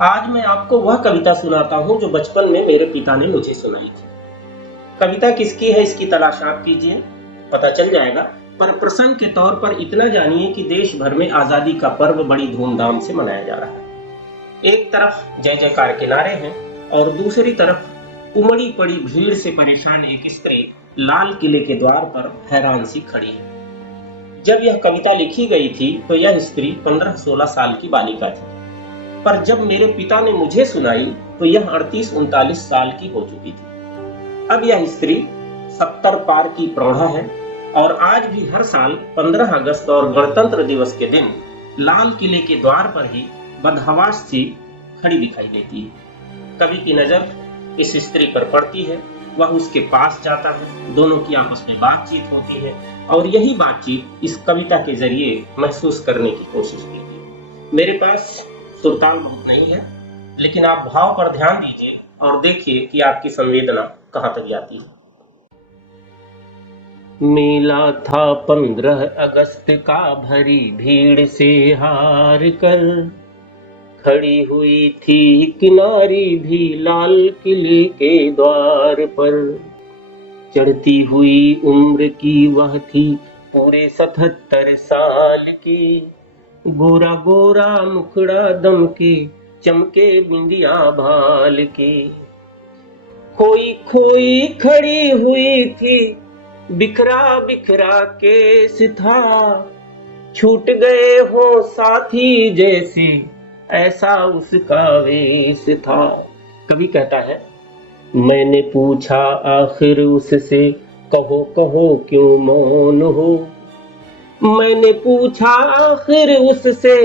आज मैं आपको वह कविता सुनाता हूँ जो बचपन में मेरे पिता ने मुझे सुनाई थी। कविता किसकी है इसकी तलाश आप कीजिए, पता चल जाएगा। पर प्रसंग के तौर पर इतना जानिए कि देश भर में आजादी का पर्व बड़ी धूमधाम से मनाया जा रहा है। एक तरफ जय जयकार के नारे हैं और दूसरी तरफ उमड़ी पड़ी भीड़ से परेशान एक स्त्री लाल किले के द्वार पर हैरान सी खड़ी है। जब यह कविता लिखी गई थी तो यह स्त्री 15-16 साल की बालिका थी, पर जब मेरे पिता ने मुझे सुनाई तो यह 38-39 साल की हो चुकी थी। अब यह स्त्री 70 पार की प्रौढ़ा है और आज भी हर साल 15 अगस्त और गणतंत्र दिवस के दिन लाल किले के द्वार पर ही बदहवास सी खड़ी दिखाई देती है। कवि की नजर इस स्त्री पर पड़ती है, वह उसके पास जाता है, दोनों की आपस में बातचीत होती है और यही बातचीत इस कविता के जरिए महसूस करने की कोशिश की है। मेरे पास सुरताल बहुत नहीं है, लेकिन आप भाव पर ध्यान दीजिए और देखिए कि आपकी संवेदना कहां तक जाती है। मेला था 15 अगस्त का, भरी भीड़ से हार कर खड़ी हुई थी किनारी भी लाल किले के द्वार पर। चढ़ती हुई उम्र की वह थी पूरे 77 साल की, गोरा गोरा मुखड़ा दम के चमके बिंदिया भाल के। खोई खोई खड़ी हुई थी, बिखरा बिखरा केस था, छूट गए हो साथी जैसे ऐसा उसका वेश था। कवि कहता है, मैंने पूछा आखिर उससे, कहो कहो क्यों मौन हो। मैंने पूछा आखिर उससे,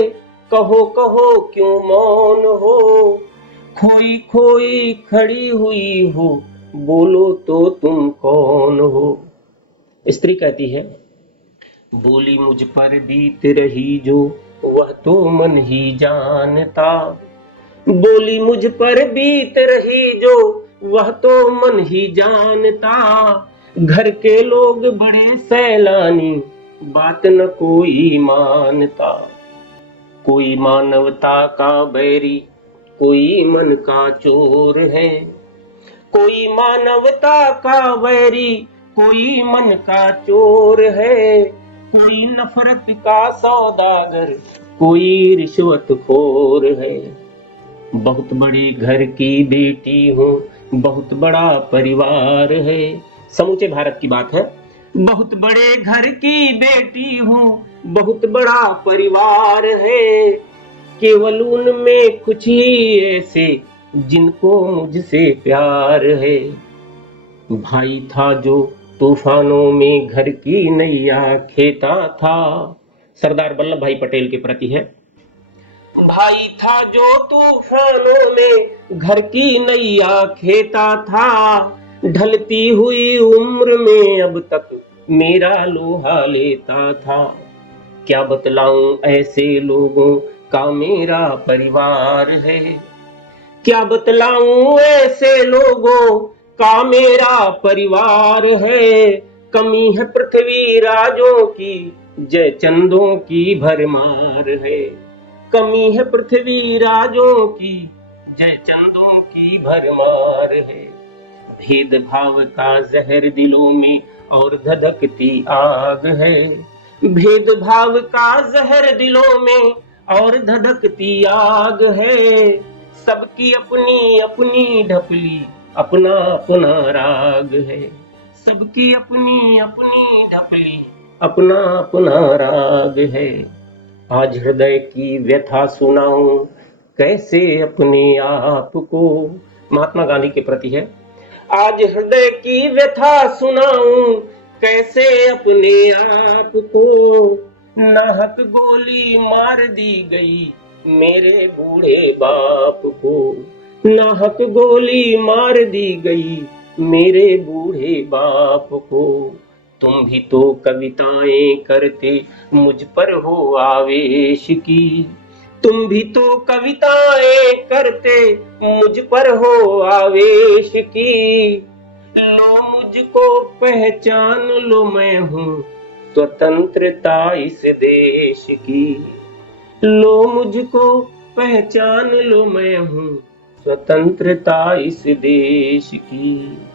कहो कहो क्यों मौन हो। खोई खोई खड़ी हुई हो, बोलो तो तुम कौन हो। स्त्री कहती है, बोली मुझ पर बीत रही जो वह तो मन ही जानता। बोली मुझ पर बीत रही जो वह तो मन ही जानता। घर के लोग बड़े सैलानी, बात न कोई मानता। कोई मानवता का बैरी, कोई मन का चोर है। कोई मानवता का बैरी, कोई मन का चोर है। कोई नफरत का सौदागर, कोई रिश्वतखोर है। बहुत बड़ी घर की बेटी हूँ, बहुत बड़ा परिवार है। समूचे भारत की बात है। बहुत बड़े घर की बेटी हूँ, बहुत बड़ा परिवार है। केवल उनमें कुछ ही ऐसे जिनको मुझसे प्यार है। भाई था जो तूफानों में घर की नैया खेता था। सरदार वल्लभ भाई पटेल के प्रति है। भाई था जो तूफानों में घर की नैया खेता था। ढलती हुई उम्र में अब तक मेरा लोहा लेता था। क्या बतलाऊं ऐसे लोगों का मेरा परिवार है। क्या बतलाऊं ऐसे लोगों का मेरा परिवार है। कमी है पृथ्वी राजों की, जय चंदों की भरमार है। कमी है पृथ्वी राजों की, जय चंदों की भरमार है। भेदभाव का जहर दिलों में और धधकती आग है। भेदभाव का जहर दिलों में और धधकती आग है। सबकी अपनी अपनी ढपली, अपना अपना राग है। सबकी अपनी अपनी ढपली, अपना अपना राग है। आज हृदय की व्यथा सुनाऊं कैसे अपने आप को। महात्मा गांधी के प्रति है। आज हृदय की व्यथा सुनाऊं कैसे अपने आप को। नाहक गोली मार दी गई मेरे बूढ़े बाप को। नाहक गोली मार दी गई मेरे बूढ़े बाप को। तुम भी तो कविताएं करते मुझ पर हो आवेश की। तुम भी तो कविताएं करते मुझ पर हो आवेश की। लो मुझको पहचान लो, मैं हूँ स्वतंत्रता इस देश की। लो मुझको पहचान लो मैं हूँ स्वतंत्रता इस देश की।